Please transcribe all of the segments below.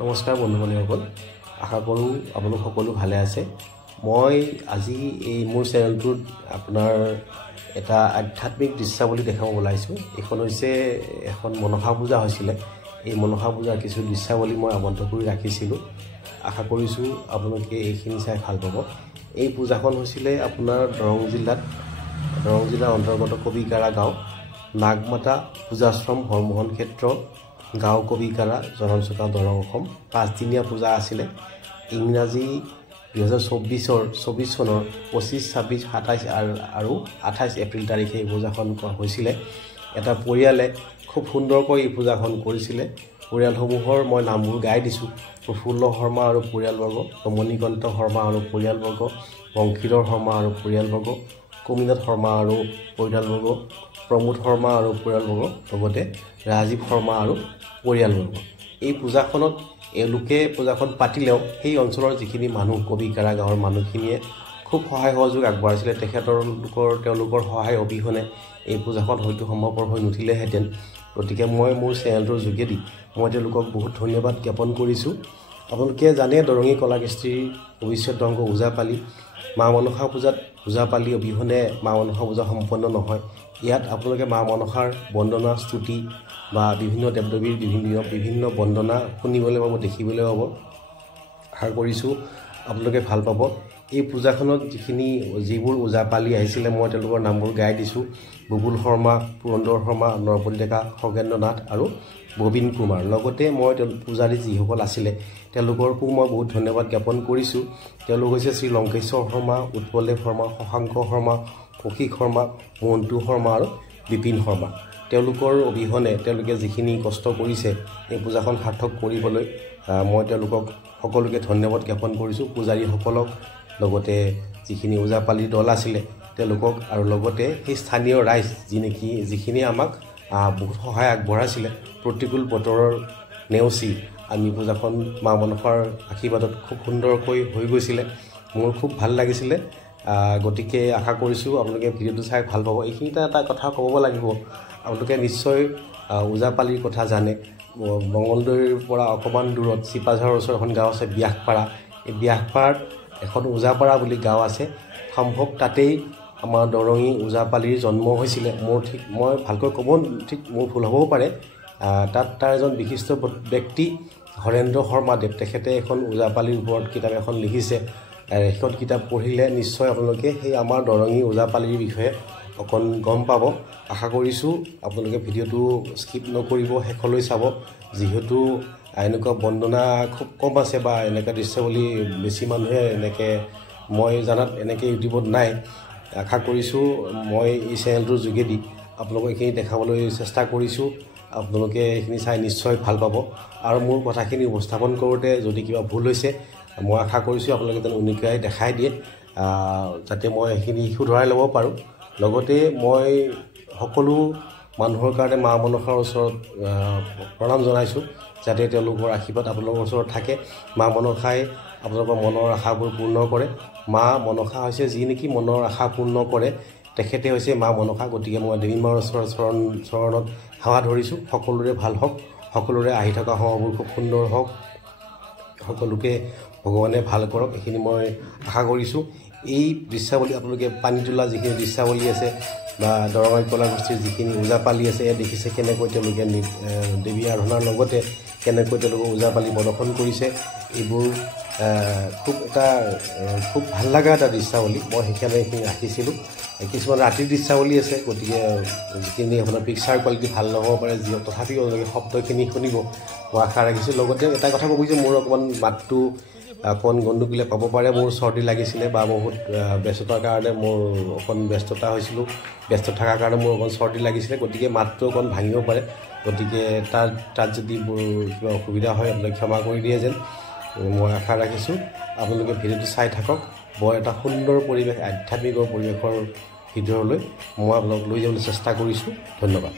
নমস্কাৰ বন্ধু-বান্ধৱীসকল, আশা কৰোঁ আপোনালোক সকলো ভালে আছে। মই আজি এই মোৰ চেনেলটোত আপোনাৰ এটা আধ্যাত্মিক দৃশ্যাৱলী দেখাব ওলাইছোঁ। এইখন হৈছে এখন মনসা পূজা হৈছিলে। এই মনসা পূজাৰ কিছু দৃশ্যাৱলী মই আবদ্ধ কৰি ৰাখিছিলোঁ। আশা কৰিছোঁ আপোনালোকে এইখিনি চাই ভাল পাব। এই পূজাখন হৈছিলে আপোনাৰ দৰং জিলাৰ অন্তৰ্গত কবিকাৰা গাঁও, নাগমাতা পূজাশ্ৰম হৰমোহন ক্ষেত্ৰ, গাঁও কবিকাৰা, জননচুকা, দৰং, অসম। 5 দিনীয়া পূজা আছিলে। ইংৰাজী 2024 চনৰ 25, 26, 27 আৰু 28 এপ্ৰিল তাৰিখে এই পূজাখন হৈছিলে। এটা পৰিয়ালে খুব সুন্দৰকৈ এই পূজাখন কৰিছিলে। পৰিয়ালসমূহৰ মই নামবোৰ গাই দিছোঁ: প্ৰফুল্ল শৰ্মা আৰু পৰিয়ালবৰ্গ, ৰমণীকান্ত শৰ্মা আৰু পৰিয়ালবৰ্গ, বংশীধৰ শৰ্মা আৰু পৰিয়ালবৰ্গ, কমিনাথ শৰ্মা আৰু পৰিয়ালবৰ্গ, প্ৰমোদ শৰ্মা আৰু পৰিয়ালবৰ্গ, লগতে ৰাজীৱ শৰ্মা আৰু পৰিয়ালবৰ্গ। এই পূজাখনত এওঁলোকে পূজাখন পাতিলেও সেই অঞ্চলৰ যিখিনি মানুহ, কবিকাৰা গাঁৱৰ মানুহখিনিয়ে খুব সহায় সহযোগ আগবঢ়াইছিলে। তেওঁলোকৰ সহায় অবিহনে এই পূজাখন হয়তো সম্ভৱপৰ হৈ নুঠিলেহেঁতেন। গতিকে মই মোৰ চেনেলটোৰ যোগেদি মই তেওঁলোকক বহুত ধন্যবাদ জ্ঞাপন কৰিছোঁ। আপোনালোকে জানে, দৰঙী কলাকৃষ্টিৰ ভৱিষ্যত অংগ ওজাপালি। মা মনসা পূজাত ওজাপালি অবিহনে মা মনসা পূজা সম্পন্ন নহয়। ইয়াত আপোনালোকে মা মনসাৰ বন্দনা, স্তুতি বা বিভিন্ন দেৱ দেৱীৰ বিভিন্ন বন্দনা শুনিবলৈ পাব, দেখিবলৈ পাব। আশা কৰিছোঁ আপোনালোকে ভাল পাব। এই পূজাখনত যিবোৰ ওজাপালি আহিছিলে, মই তেওঁলোকৰ নামবোৰ গাই দিছোঁ: বুবুল শৰ্মা, পুৰন্দৰ শৰ্মা, নৰপতি ডেকা, খগেন্দ্ৰ নাথ আৰু ববিন কুমাৰ। লগতে মই পূজাৰী যিসকল আছিলে তেওঁলোককো মই বহুত ধন্যবাদ জ্ঞাপন কৰিছোঁ। তেওঁলোক হৈছে শ্ৰী লংকেশ্বৰ শৰ্মা, উৎপলদেৱ শৰ্মা, শশাংক শৰ্মা, কৌশিক শৰ্মা, মন্টু শৰ্মা আৰু বিপিন শৰ্মা। তেওঁলোকৰ অবিহনে তেওঁলোকে যিখিনি কষ্ট কৰিছে এই পূজাখন সাৰ্থক কৰিবলৈ, মই তেওঁলোকক সকলোকে ধন্যবাদ জ্ঞাপন কৰিছোঁ। পূজাৰীসকলক, লগতে যিখিনি ওজাপালিৰ দল আছিলে তেওঁলোকক, আৰু লগতে সেই স্থানীয় ৰাইজ যিখিনি আমাক বহুত সহায় আগবঢ়াইছিলে। প্ৰতিকূল বতৰৰ নেওচি আমি পূজাখন মা মনসাৰ আশীৰ্বাদত খুব সুন্দৰকৈ হৈ গৈছিলে। মোৰ খুব ভাল লাগিছিলে। গতিকে আশা কৰিছোঁ আপোনালোকে ভিডিঅ'টো চাই ভাল পাব। এইখিনিতে এটা কথা ক'ব লাগিব, আপোনালোকে নিশ্চয় ওজাপালিৰ কথা জানে। মঙলদৈৰ পৰা অকণমান দূৰত চিপাঝাৰৰ ওচৰত এখন গাঁও আছে ব্যাসপাৰা। এই ব্যাসপাৰাত এখন ওজাপাৰা বুলি গাঁও আছে। সম্ভৱ তাতেই আমাৰ দৰঙী ওজাপালিৰ জন্ম হৈছিলে। মই ভালকৈ ক'ব, মোৰ ভুল হ'বও পাৰে। তাৰ এজন বিশিষ্ট ব্যক্তি হৰেন্দ্ৰ শৰ্মাদেৱ, তেখেতে এখন ওজাপালিৰ ওপৰত কিতাপ এখন লিখিছে। সেইখন কিতাপ পঢ়িলে নিশ্চয় আপোনালোকে সেই আমাৰ দৰঙী ওজাপালিৰ বিষয়ে অকণ গম পাব। আশা কৰিছোঁ আপোনালোকে ভিডিঅ'টো স্কিপ নকৰিব, শেষলৈ চাব। যিহেতু এনেকুৱা বন্দনা খুব কম আছে বা এনেকুৱা দৃশ্যাৱলী বেছি মানুহে মই জানাত এনেকৈ ইউটিউবত নাই। আশা কৰিছোঁ মই এই চেনেলটোৰ যোগেদি আপোনালোকক এইখিনি দেখাবলৈ চেষ্টা কৰিছোঁ। আপোনালোকে এইখিনি চাই নিশ্চয় ভাল পাব। আৰু মোৰ কথাখিনি উপস্থাপন কৰোঁতে যদি কিবা ভুল হৈছে, মই আশা কৰিছোঁ আপোনালোকে যেন উনিকাই দেখাই দিয়ে, যাতে মই সেইখিনি শুধৰাই ল'ব পাৰোঁ। লগতে মই সকলো মানুহৰ কাৰণে মা মনসাৰ ওচৰত প্ৰণাম জনাইছোঁ, যাতে তেওঁলোকৰ আশীৰ্বাদ আপোনালোকৰ ওচৰত থাকে। মা মনসাই আপোনালোকৰ মনৰ আশাবোৰ পূৰ্ণ কৰে। মা মনসা হৈছে যি নেকি মনৰ আশা পূৰ্ণ কৰে, তেখেতে হৈছে মা মনসা। গতিকে মই দেৱী মাৰ ওচৰত চৰণত সেৱা ধৰিছোঁ। সকলোৰে ভাল হওক, সকলোৰে আহি থকা সময়বোৰ খুব সুন্দৰ হওক, সকলোকে ভগৱানে ভাল কৰক, এইখিনি মই আশা কৰিছোঁ। এই দৃশ্যাৱলী আপোনালোকে পানী তোলা যিখিনি দৃশ্যাৱলী আছে বা দৰঙী কলাগোষ্ঠীৰ যিখিনি ওজাপালি আছে, এয়া দেখিছে কেনেকৈ তেওঁলোকে দেৱী আৰাধনাৰ লগতে কেনেকৈ তেওঁলোকে ওজাপালি প্ৰদৰ্শন কৰিছে। এইবোৰ খুব ভাল লগা এটা দৃশ্যাৱলী। মই সেইখিনি ৰাখিছিলোঁ। কিছুমান ৰাতিৰ দৃশ্যাৱলী আছে, গতিকে যিখিনি আপোনাৰ পিকচাৰ কোৱালিটি ভাল নহ'ব পাৰে, তথাপিও শব্দখিনি শুনিব মই আশা ৰাখিছোঁ। লগতে এটা কথা ক'ব যে মোৰ অকণমান মাতটো অকণ গণ্ডগোলে পাব পাৰে। মোৰ চৰ্দি লাগিছিলে বা বহুত ব্যস্ততাৰ কাৰণে ব্যস্ত থকাৰ কাৰণে মোৰ অকণ চৰ্দি লাগিছিলে। গতিকে মাতটো অকণ ভাঙিব পাৰে। গতিকে তাত যদি কিবা অসুবিধা হয় আপোনালোকে ক্ষমা কৰি দিয়ে যেন মই আশা ৰাখিছোঁ। আপোনালোকে ভিডিঅ'টো চাই থাকক। বৰ এটা সুন্দৰ পৰিৱেশ, আধ্যাত্মিকৰ পৰিৱেশৰ ভিতৰলৈ মই আপোনালোক লৈ যাবলৈ চেষ্টা কৰিছোঁ। ধন্যবাদ।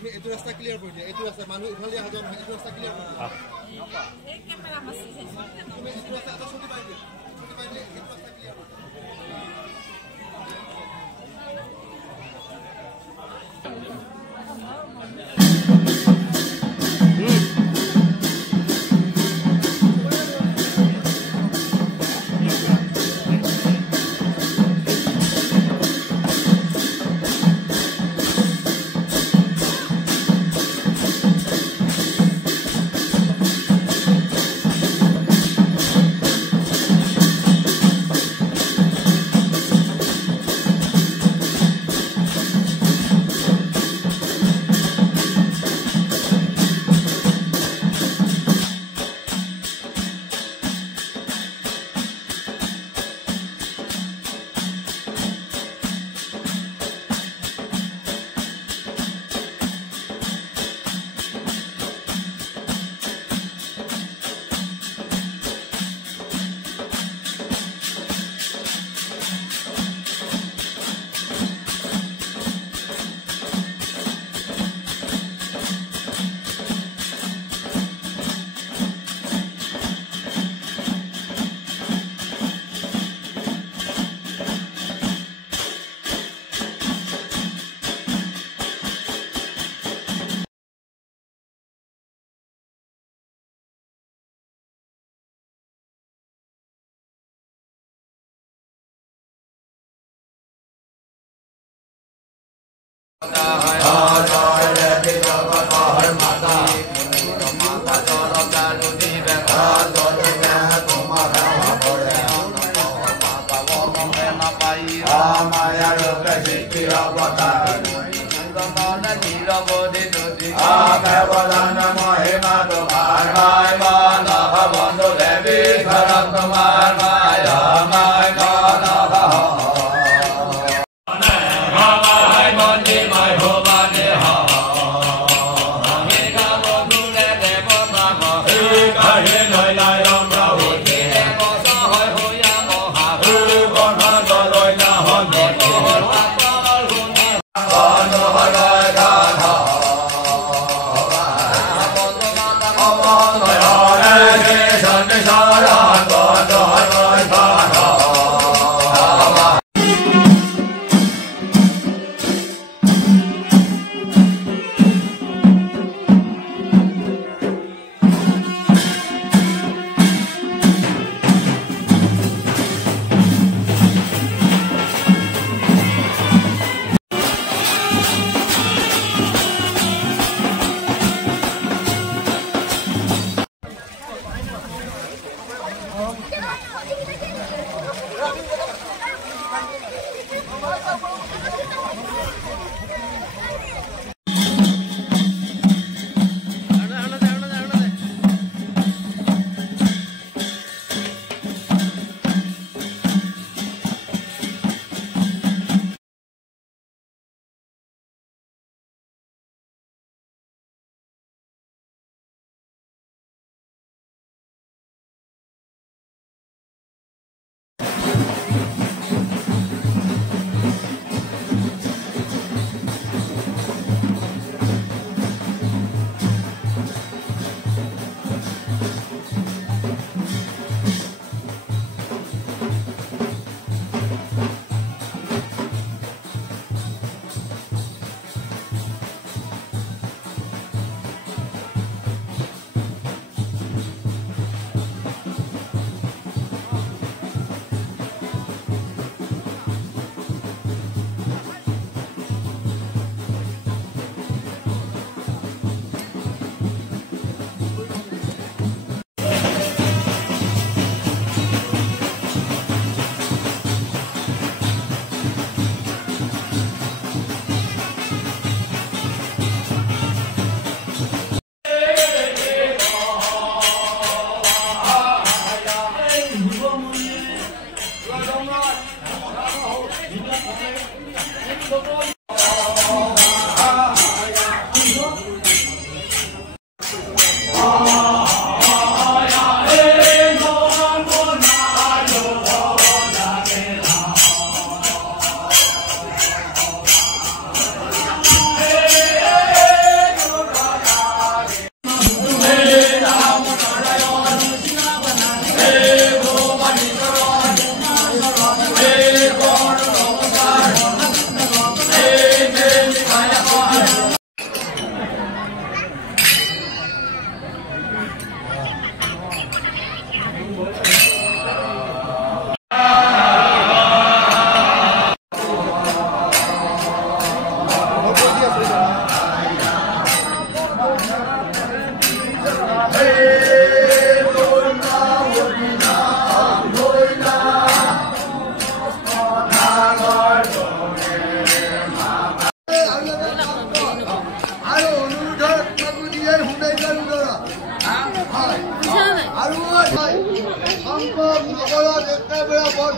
তুমি এইটো ৰাস্তা ক্লিয়াৰ কৰি দিয়া এইটো ৰাস্তা মানুহ ইফালে আহা যোৱা এইটো ৰাস্তা ক্লিয়াৰ কৰি দিয়া এই কেমেৰা মাছি তুমি এইটো ৰাস্তা এটা ছুটি পাই দিয়া এইটো ৰাস্তা ক্লিয়াৰ কৰি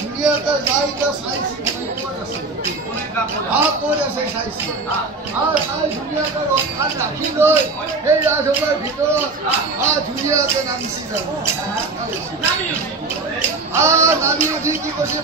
ধুনীয়াকৈ যাই এতিয়া চাইছে ক'ত আছে চাইছে চাই ধুনীয়াকৈ ৰক্ষাত ৰাখি লৈ সেই ৰাজসভাৰ ভিতৰত ধুনীয়াকৈ নামিছি যাব নামি উঠি কি কৈছে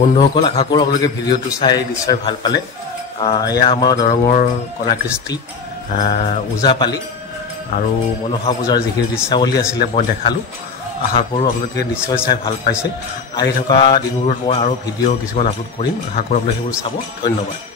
বন্ধুসকল আশা কৰোঁ আপোনালোকে ভিডিঅ'টো চাই নিশ্চয় ভাল পালে এয়া আমাৰ দৰঙৰ কলাকৃষ্টি ওজাপালি আৰু মনসা পূজাৰ যিখিনি দৃশ্যাৱলী আছিলে মই দেখালোঁ আশা কৰোঁ আপোনালোকে নিশ্চয় চাই ভাল পাইছে আহি থকা দিনবোৰত মই আৰু ভিডিঅ' কিছুমান আপলোড কৰিম আশা কৰোঁ আপোনালোকে সেইবোৰ চাব ধন্যবাদ